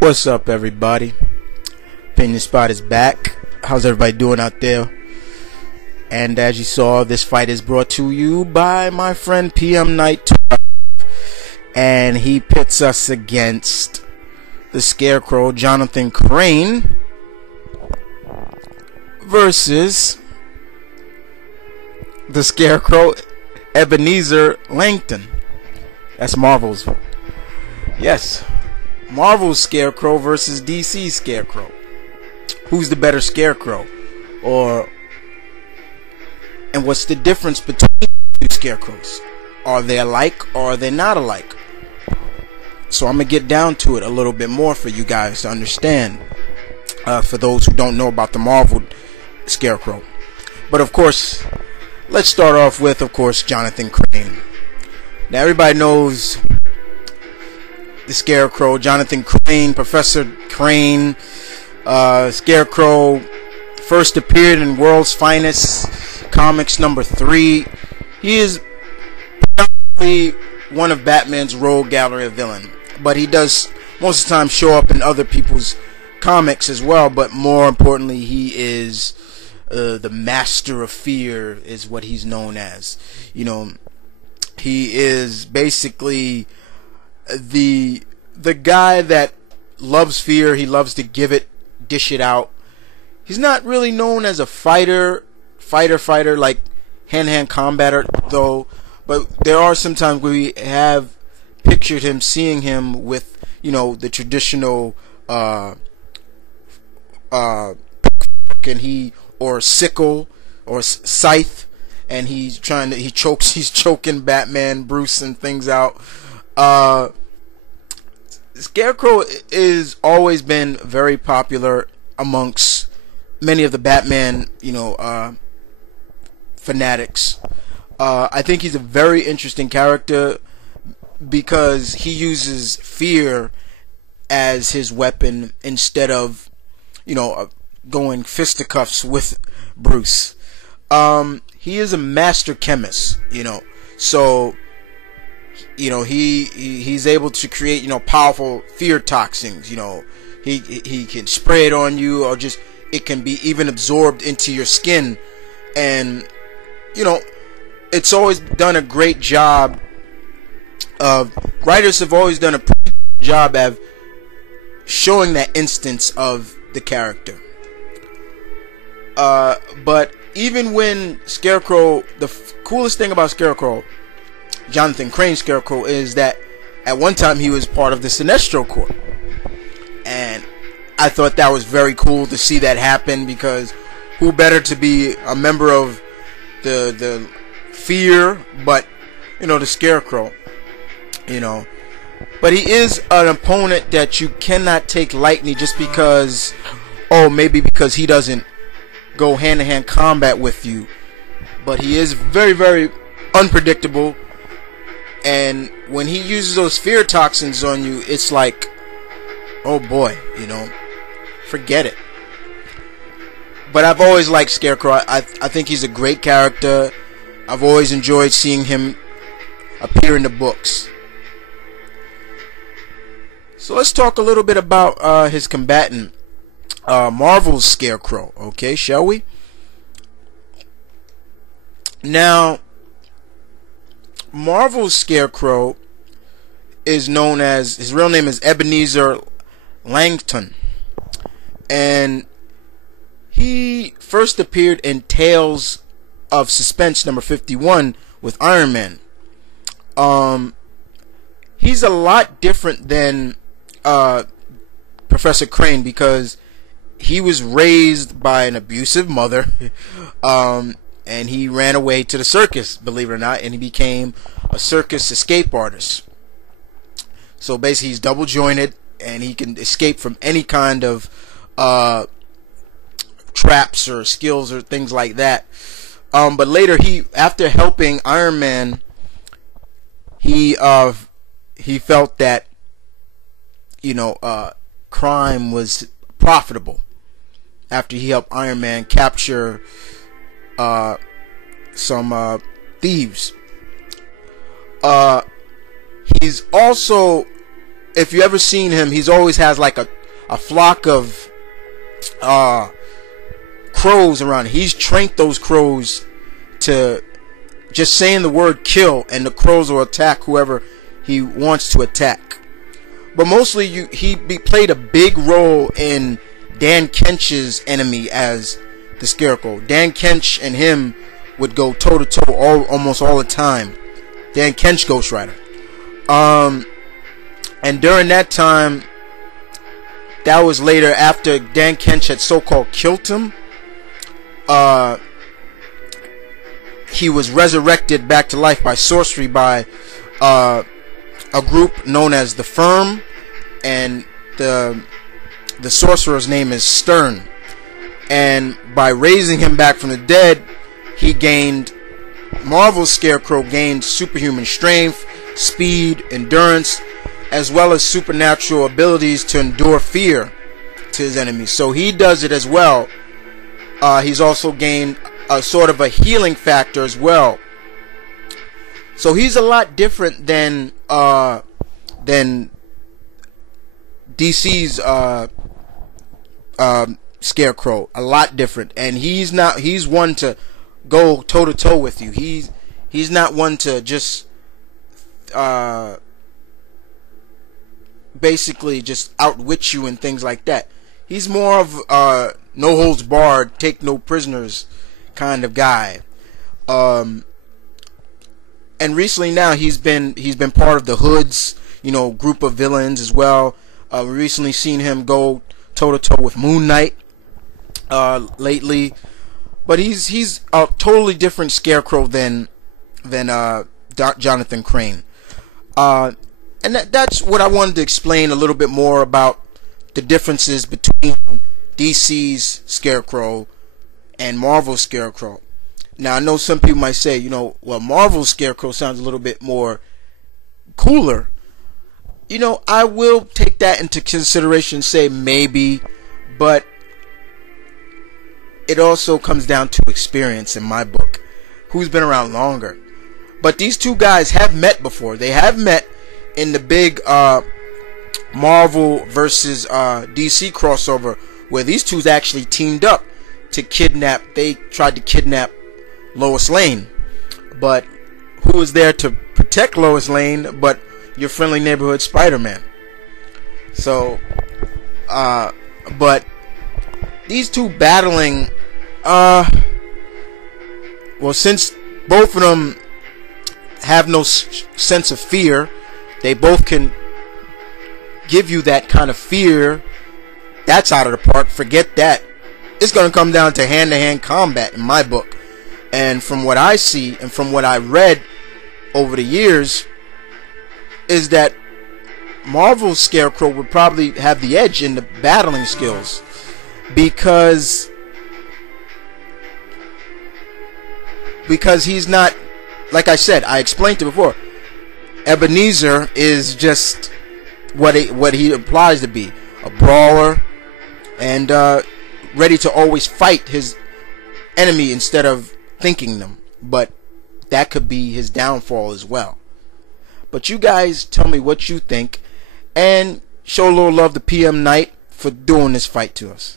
What's up, everybody? Opinion Spot is back. How's everybody doing out there? And as you saw, this fight is brought to you by my friend PM Knight 12, and he pits us against the Scarecrow, Jonathan Crane, versus the Scarecrow, Ebenezer Langton. That's Marvel's. Yes, Marvel's Scarecrow versus DC's Scarecrow. Who's the better Scarecrow? And what's the difference between the two Scarecrows? Are they alike or are they not alike? So I'm going to get down to it a little bit more for you guys to understand, for those who don't know about the Marvel Scarecrow. But of course, let's start off with, of course, Jonathan Crane. Now everybody knows the Scarecrow, Jonathan Crane, Professor Crane. Scarecrow first appeared in World's Finest Comics #3. He is probably one of Batman's rogue gallery of villain, but he does most of the time show up in other people's comics as well. But more importantly, he is the master of fear, is what he's known as. You know, he is basically the guy that loves fear. He loves to give it, dish it out. He's not really known as a fighter like hand-to-hand combatter though, but there are some times where we have pictured him, seeing him with, you know, the traditional and or sickle or scythe, and he's choking Batman, Bruce, and things out. Scarecrow is always been very popular amongst many of the Batman, fanatics. I think he's a very interesting character because he uses fear as his weapon instead of, going fisticuffs with Bruce. He is a master chemist, so he's able to create, powerful fear toxins. He can spray it on you, or just it can be even absorbed into your skin. And it's always done a great job of, writers have always done a pretty good job of showing that instance of the character. But even when Scarecrow, the coolest thing about Scarecrow, Jonathan Crane Scarecrow, is that at one time he was part of the Sinestro Corps, and I thought that was very cool to see that happen, because who better to be a member of the fear but the Scarecrow, but he is an opponent that you cannot take lightly, just because maybe because he doesn't go hand-to-hand combat with you, but he is very, very unpredictable. And when he uses those fear toxins on you, it's like, oh boy, forget it. But I've always liked Scarecrow. I think he's a great character. I've always enjoyed seeing him appear in the books. So let's talk a little bit about his combatant, Marvel's Scarecrow, okay, shall we? Now, Marvel's Scarecrow is known as, his real name is Ebenezer Langton, and he first appeared in Tales of Suspense #51 with Iron Man. He's a lot different than Professor Crane, because he was raised by an abusive mother, and he ran away to the circus, believe it or not, and he became a circus escape artist. So basically he's double jointed, and he can escape from any kind of traps or skills or things like that. But later, after helping Iron Man, he felt that crime was profitable. After he helped Iron Man capture some thieves. He's also if you ever seen him, he's always has like a flock of crows around. He's trained those crows to just saying the word kill, and the crows will attack whoever he wants to attack. But mostly he played a big role in Dan Kench's enemy as the Scarecrow. Dan Kench and him would go toe to toe almost all the time. Dan Kench, Ghost Rider. And during that time, that was later after Dan Kench had so-called killed him. He was resurrected back to life by sorcery by a group known as the Firm, and the sorcerer's name is Stern. And by raising him back from the dead, he gained, Marvel's Scarecrow gained superhuman strength, speed, endurance, as well as supernatural abilities to endure fear to his enemies. So he does it as well. He's also gained a sort of a healing factor as well. So he's a lot different than DC's Scarecrow. A lot different, and he's one to go toe to toe with you. He's not one to just basically just outwit you and things like that. He's more of no holds barred, take no prisoners kind of guy. And recently now he's been part of the Hood's, group of villains as well. We recently seen him go toe to toe with Moon Knight lately. But he's a totally different Scarecrow than Jonathan Crane. And that's what I wanted to explain a little bit more about the differences between DC's Scarecrow and Marvel's Scarecrow. Now, I know some people might say, well, Marvel's Scarecrow sounds a little bit more cooler. I will take that into consideration, say maybe, but it also comes down to experience in my book. Who's been around longer? But these two guys have met before. They have met in the big Marvel versus DC crossover, where these two actually teamed up to kidnap. They tried to kidnap Lois Lane, but who was there to protect Lois Lane but your friendly neighborhood Spider-Man? So, but these two battling, well, since both of them have no sense of fear, they both can give you that kind of fear. That's out of the park. Forget that. It's going to come down to hand-to-hand combat in my book. And from what I see and from what I read over the years, is that Marvel's Scarecrow would probably have the edge in the battling skills, because he's not, like I said, I explained it before, Ebenezer is just what he implies to be, a brawler, and ready to always fight his enemy instead of thinking them. But that could be his downfall as well. But you guys tell me what you think, and show a little love to PM Knight for doing this fight to us.